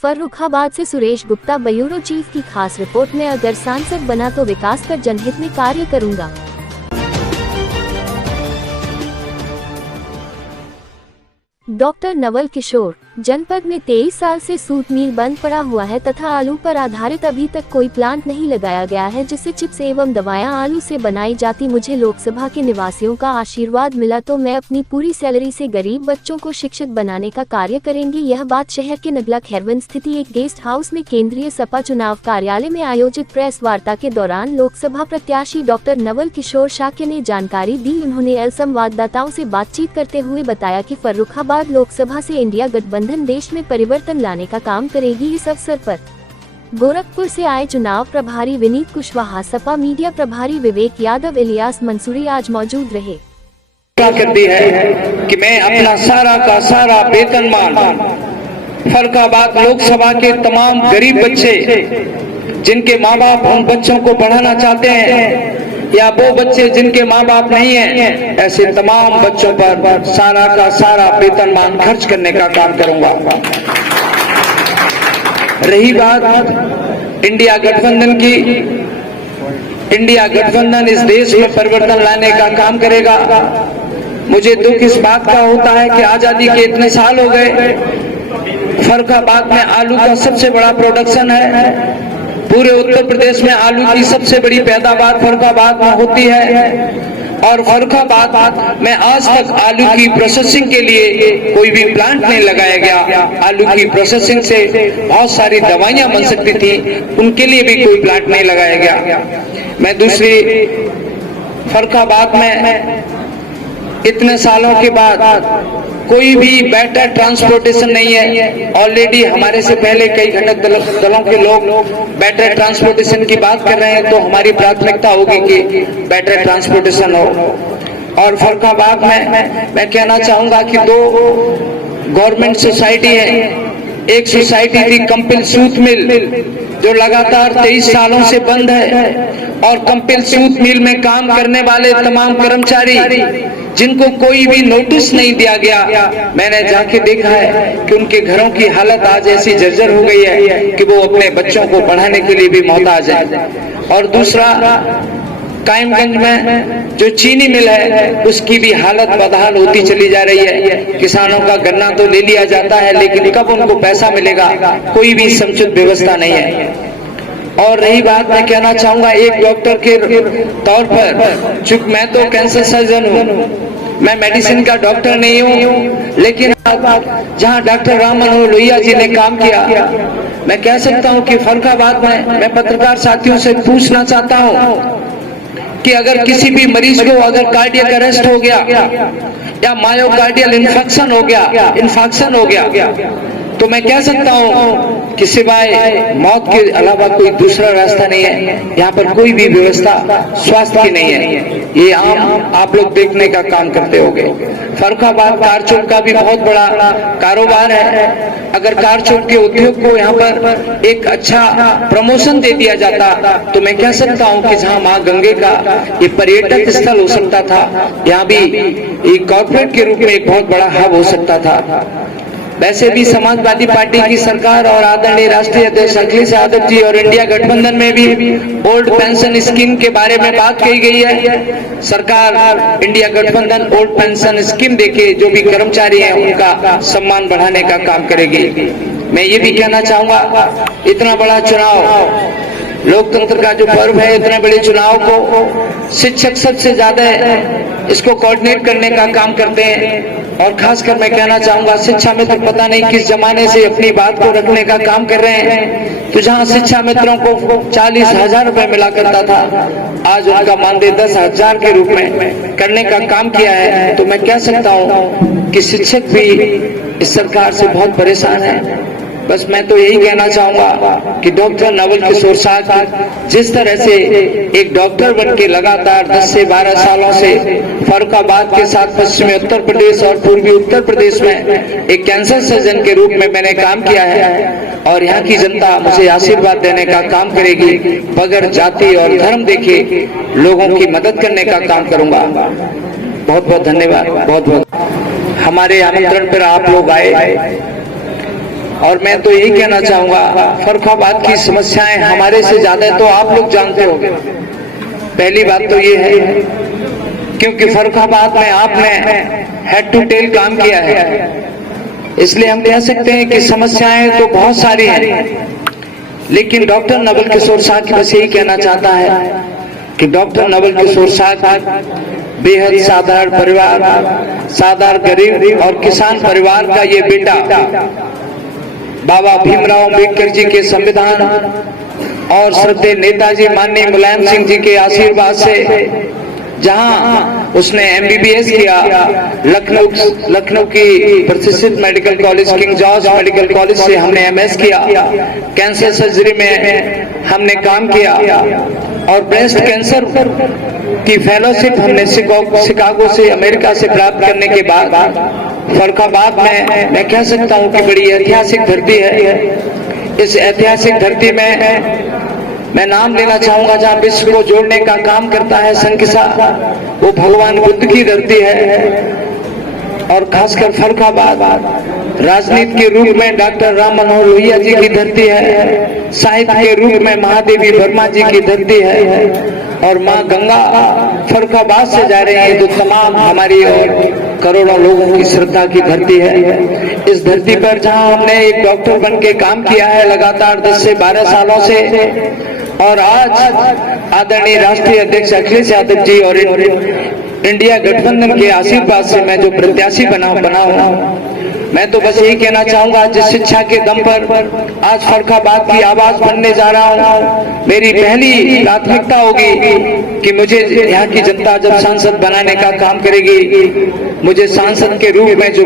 फर्रुखाबाद से Suresh Gupta, bureau chief की खास रिपोर्ट में। अगर सांसद बना तो विकास कर जनहित में कार्य करूंगा। डॉक्टर नवल किशोर, जनपद में 23 साल से सूत मिल बंद पड़ा हुआ है तथा आलू पर आधारित अभी तक कोई प्लांट नहीं लगाया गया है जिससे चिप्स एवं दवाएं आलू से बनाई जाती। मुझे लोकसभा के निवासियों का आशीर्वाद मिला तो मैं अपनी पूरी सैलरी से गरीब बच्चों को शिक्षित बनाने का कार्य करेंगी। यह बात शहर के नगला खैरवन स्थित एक गेस्ट हाउस में केंद्रीय सपा चुनाव कार्यालय में आयोजित प्रेस वार्ता के दौरान लोकसभा प्रत्याशी डॉक्टर नवल किशोर शाक्य ने जानकारी दी। उन्होंने संवाददाताओं से बातचीत करते हुए बताया कि फर्रुखाबाद लोकसभा से इंडिया गठबंधन देश में परिवर्तन लाने का काम करेगी। इस अवसर पर गोरखपुर से आए चुनाव प्रभारी विनीत कुशवाहा, सपा मीडिया प्रभारी विवेक यादव, इलियास मंसूरी आज मौजूद रहे। करती है कि मैं अपना सारा का सारा वेतनमान फर्रुखाबाद लोकसभा के तमाम गरीब बच्चे जिनके माँ बाप उन बच्चों को पढ़ाना चाहते हैं या वो बच्चे जिनके माँ बाप नहीं हैं, ऐसे तमाम बच्चों पर सारा का सारा वेतनमान खर्च करने का काम करूंगा। रही बात इंडिया गठबंधन की, इंडिया गठबंधन इस देश में परिवर्तन लाने का काम करेगा। मुझे दुख इस बात का होता है कि आजादी के इतने साल हो गए, फर्रुखाबाद में आलू का सबसे बड़ा प्रोडक्शन है। पूरे उत्तर प्रदेश में आलू की सबसे बड़ी पैदावार फर्रुखाबाद में होती है और फर्रुखाबाद में आज तक आलू की प्रोसेसिंग के लिए कोई भी प्लांट नहीं लगाया गया। आलू की प्रोसेसिंग से बहुत सारी दवाइयां बन सकती थी, उनके लिए भी कोई प्लांट नहीं लगाया गया। मैं दूसरी फर्रुखाबाद में इतने सालों के बाद कोई भी बेटर ट्रांसपोर्टेशन नहीं है। ऑलरेडी हमारे से पहले कई घटक दलों के लोग बेटर ट्रांसपोर्टेशन की बात कर रहे हैं, तो हमारी प्राथमिकता होगी कि बेटर ट्रांसपोर्टेशन हो। और फर्रुखाबाद में मैं कहना चाहूंगा कि दो गवर्नमेंट सोसाइटी है। एक सोसाइटी थी कंपिल सूत मिल जो लगातार 23 सालों से बंद है और कंपिल सूत मिल में काम करने वाले तमाम कर्मचारी जिनको कोई भी नोटिस नहीं दिया गया, मैंने जाके देखा है कि उनके घरों की हालत आज ऐसी जर्जर हो गई है कि वो अपने बच्चों को पढ़ाने के लिए भी मोहताज है। और दूसरा कायमगंज में जो चीनी मिल है उसकी भी हालत बदहाल होती चली जा रही है। किसानों का गन्ना तो ले लिया जाता है लेकिन कब उनको पैसा मिलेगा, कोई भी समुचित व्यवस्था नहीं है। और रही बात, मैं कहना चाहूंगा एक डॉक्टर के तौर पर, चूंकि मैं तो कैंसर सर्जन हूँ, मैं मेडिसिन का डॉक्टर नहीं हूँ, लेकिन जहाँ डॉक्टर राम मनोहर लोहिया जी ने काम किया, मैं कह सकता हूँ कि फर्रुखाबाद में मैं पत्रकार साथियों से पूछना चाहता हूँ कि अगर किसी भी मरीज को अगर कार्डियक अरेस्ट हो गया या मायोकार्डियल इन्फेक्शन हो गया तो मैं कह सकता हूँ कि सिवाय मौत के अलावा कोई दूसरा रास्ता नहीं है। यहाँ पर कोई भी व्यवस्था स्वास्थ्य की नहीं है। ये आम आप लोग देखने का काम करते होंगे। फर्रुखाबाद कार चौक का भी बहुत बड़ा कारोबार है। अगर कार चौक के उद्योग को यहाँ पर एक अच्छा प्रमोशन दे दिया जाता तो मैं कह सकता हूँ कि जहाँ माँ गंगे का ये पर्यटक स्थल हो सकता था, यहाँ भी एक कॉर्पोरेट के रूप में एक बहुत बड़ा हब हो सकता था। वैसे भी समाजवादी पार्टी की सरकार और आदरणीय राष्ट्रीय अध्यक्ष अखिलेश यादव जी और इंडिया गठबंधन में भी ओल्ड पेंशन स्कीम के बारे में बात कही गई है। सरकार इंडिया गठबंधन ओल्ड पेंशन स्कीम देके जो भी कर्मचारी हैं उनका सम्मान बढ़ाने का काम करेगी। मैं ये भी कहना चाहूंगा, इतना बड़ा चुनाव लोकतंत्र का जो पर्व है, इतने बड़े चुनाव को शिक्षक सबसे ज्यादा इसको कोऑर्डिनेट करने का काम करते हैं। और खासकर मैं कहना चाहूंगा शिक्षा मित्र पता नहीं किस जमाने से अपनी बात को रखने का काम कर रहे हैं। तो जहां शिक्षा मित्रों को 40,000 रुपए मिला करता था, आज उनका मानदेय 10,000 के रूप में करने का काम किया है। तो मैं कह सकता हूं कि शिक्षक भी इस सरकार से बहुत परेशान है। बस मैं तो यही कहना चाहूंगा कि डॉक्टर नवल किशोर शाक्य जिस तरह से एक डॉक्टर बन के लगातार 10 से 12 सालों से फर्रुखाबाद के साथ पश्चिमी उत्तर प्रदेश और पूर्वी उत्तर प्रदेश में एक कैंसर सर्जन के रूप में मैंने काम किया है और यहाँ की जनता मुझे आशीर्वाद देने का काम करेगी। बगैर जाति और धर्म देखे लोगों की मदद करने का काम करूंगा। बहुत बहुत धन्यवाद। बहुत बहुत हमारे आमंत्रण पर आप लोग आए। और मैं तो यही कहना चाहूंगा, फर्रुखाबाद की समस्याएं हमारे से ज्यादा तो आप लोग जानते होंगे। पहली बात तो ये है, क्योंकि फर्रुखाबाद में आपने हेड टू टेल काम किया है, इसलिए हम कह सकते हैं कि समस्याएं तो बहुत सारी हैं, लेकिन डॉक्टर नवल किशोर साहब बस यही कहना चाहता है कि डॉक्टर नवल किशोर साहब बेहद साधारण परिवार, साधारण गरीब और किसान परिवार का ये बेटा बाबा भीमराव अम्बेडकर जी के संविधान और श्रद्धेय नेताजी माननीय मुलायम सिंह जी के आशीर्वाद से जहां उसने एमबीबीएस किया, लखनऊ की प्रतिष्ठित medical college king George medical college से हमने एमएस किया, कैंसर सर्जरी में हमने काम किया और ब्रेस्ट कैंसर की फेलोशिप हमने शिकागो से अमेरिका से प्राप्त करने के बाद फर्रुखाबाद में मैं कह सकता हूं कि बड़ी ऐतिहासिक धरती है। इस ऐतिहासिक धरती में मैं नाम लेना चाहूंगा जहां विश्व को जोड़ने का काम करता है संकिसा, वो भगवान बुद्ध की धरती है। और खासकर फर्रुखाबाद राजनीति के रूप में डॉक्टर राम मनोहर लोहिया जी की धरती है, साहित्य के रूप में महादेवी वर्मा जी की धरती है और माँ गंगा फर्रुखाबाद से जा रही है, जो तमाम हमारी और करोड़ों लोगों की श्रद्धा की धरती है। इस धरती पर जहां हमने एक डॉक्टर बन के काम किया है लगातार 10 से 12 सालों से, और आज आदरणीय राष्ट्रीय अध्यक्ष अखिलेश यादव जी और इंडिया गठबंधन के आशीर्वाद से मैं जो प्रत्याशी बना हूं, मैं तो बस यही कहना चाहूंगा, जिस शिक्षा के दम पर आज फर्रुखाबाद की आवाज बनने जा रहा हूं, मेरी पहली प्राथमिकता होगी कि मुझे यहाँ की जनता जब सांसद बनाने का काम करेगी, मुझे सांसद के रूप में जो